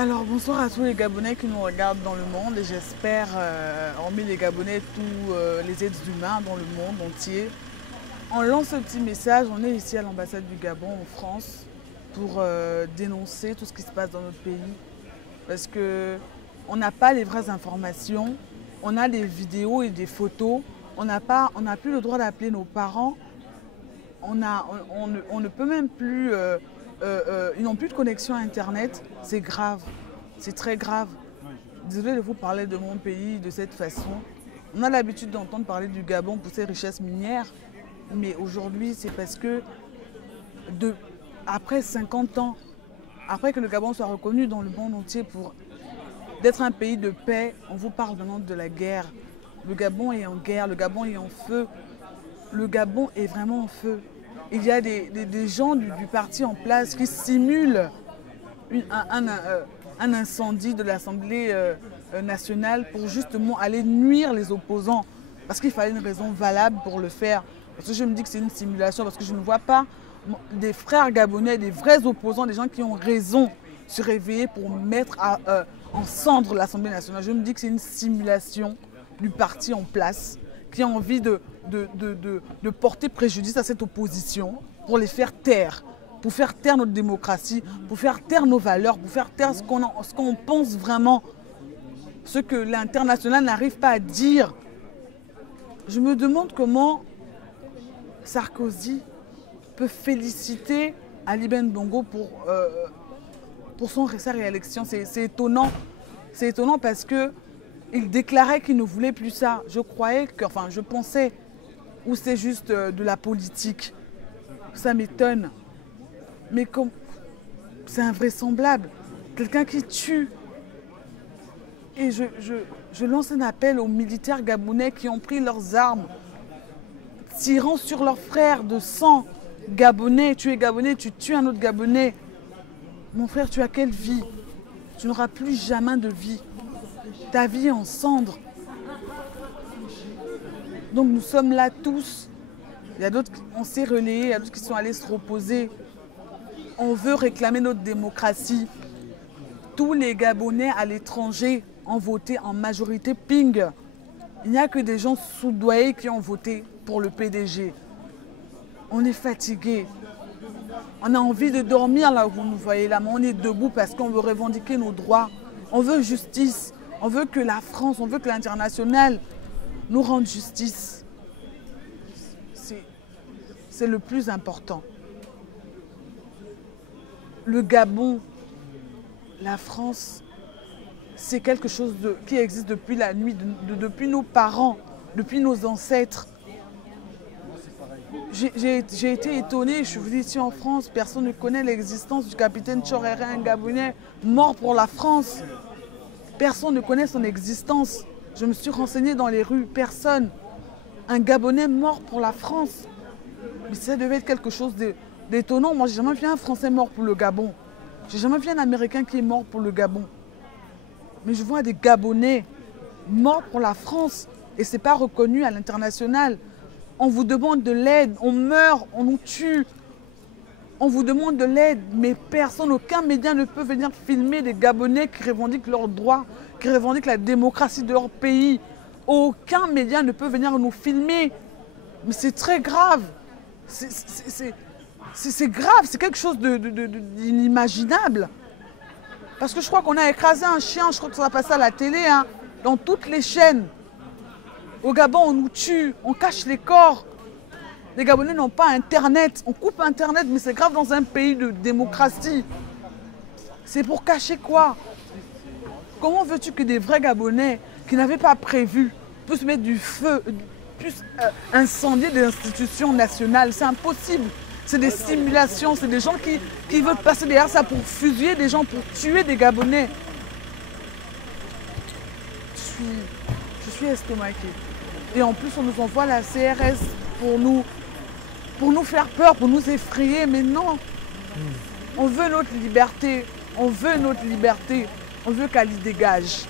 Alors bonsoir à tous les Gabonais qui nous regardent dans le monde et j'espère, hormis les Gabonais, tous les êtres humains dans le monde entier. On lance ce petit message, on est ici à l'ambassade du Gabon en France pour dénoncer tout ce qui se passe dans notre pays. Parce qu'on n'a pas les vraies informations, on a des vidéos et des photos, on n'a plus le droit d'appeler nos parents, on ne peut même plus... ils n'ont plus de connexion à Internet, c'est grave, c'est très grave. Désolée de vous parler de mon pays de cette façon. On a l'habitude d'entendre parler du Gabon pour ses richesses minières, mais aujourd'hui c'est parce que après 50 ans, après que le Gabon soit reconnu dans le monde entier pour d'être un pays de paix, on vous parle maintenant de la guerre. Le Gabon est en guerre, le Gabon est en feu, le Gabon est vraiment en feu. Il y a des gens du parti en place qui simulent un incendie de l'Assemblée nationale pour justement aller nuire les opposants. Parce qu'il fallait une raison valable pour le faire. Parce que je me dis que c'est une simulation, parce que je ne vois pas des frères gabonais, des vrais opposants, des gens qui ont raison se réveiller pour mettre en cendre l'Assemblée nationale. Je me dis que c'est une simulation du parti en place qui a envie de porter préjudice à cette opposition pour les faire taire, pour faire taire notre démocratie, pour faire taire nos valeurs, pour faire taire ce qu'on pense vraiment, ce que l'international n'arrive pas à dire. Je me demande comment Sarkozy peut féliciter Ali Bongo pour sa réélection. C'est étonnant. C'est étonnant parce que il déclarait qu'il ne voulait plus ça. Je pensais, ou c'est juste de la politique. Ça m'étonne. Mais c'est invraisemblable. Quelqu'un qui tue. Et je lance un appel aux militaires gabonais qui ont pris leurs armes, tirant sur leurs frères de sang. Gabonais, tu es Gabonais, tu tues un autre Gabonais. Mon frère, tu as quelle vie? Tu n'auras plus jamais de vie. Ta vie est en cendres. Donc nous sommes là tous. Il y a d'autres, on s'est relayés, il y a d'autres qui sont allés se reposer. On veut réclamer notre démocratie. Tous les Gabonais à l'étranger ont voté en majorité ping. Il n'y a que des gens soudoyés qui ont voté pour le PDG. On est fatigués. On a envie de dormir là où vous nous voyez là, mais on est debout parce qu'on veut revendiquer nos droits. On veut justice. On veut que la France, on veut que l'international nous rende justice. C'est le plus important. Le Gabon, la France, c'est quelque chose qui existe depuis la nuit, depuis nos parents, depuis nos ancêtres. J'ai été étonnée, je suis venue ici en France, personne ne connaît l'existence du capitaine Tchoréré, un Gabonais mort pour la France. Personne ne connaît son existence. Je me suis renseignée dans les rues, personne. Un Gabonais mort pour la France. Mais ça devait être quelque chose d'étonnant. Moi, j'ai jamais vu un Français mort pour le Gabon. J'ai jamais vu un Américain qui est mort pour le Gabon. Mais je vois des Gabonais morts pour la France. Et ce n'est pas reconnu à l'international. On vous demande de l'aide, on meurt, on nous tue. On vous demande de l'aide, mais personne, aucun média ne peut venir filmer des Gabonais qui revendiquent leurs droits, qui revendiquent la démocratie de leur pays. Aucun média ne peut venir nous filmer. Mais c'est très grave. C'est grave, c'est quelque chose d'inimaginable. Parce que je crois qu'on a écrasé un chien, je crois que ça va passer à la télé, hein, dans toutes les chaînes. Au Gabon, on nous tue, on cache les corps. Les Gabonais n'ont pas Internet. On coupe Internet, mais c'est grave dans un pays de démocratie. C'est pour cacher quoi? Comment veux-tu que des vrais Gabonais qui n'avaient pas prévu puissent mettre du feu, puissent incendier des institutions nationales? C'est impossible. C'est des simulations, c'est des gens qui veulent passer derrière ça pour fusiller des gens, pour tuer des Gabonais. Je suis estomaquée. Et en plus, on nous envoie la CRS pour nous faire peur, pour nous effrayer. Mais non, on veut notre liberté. On veut notre liberté. On veut qu'elle y dégage.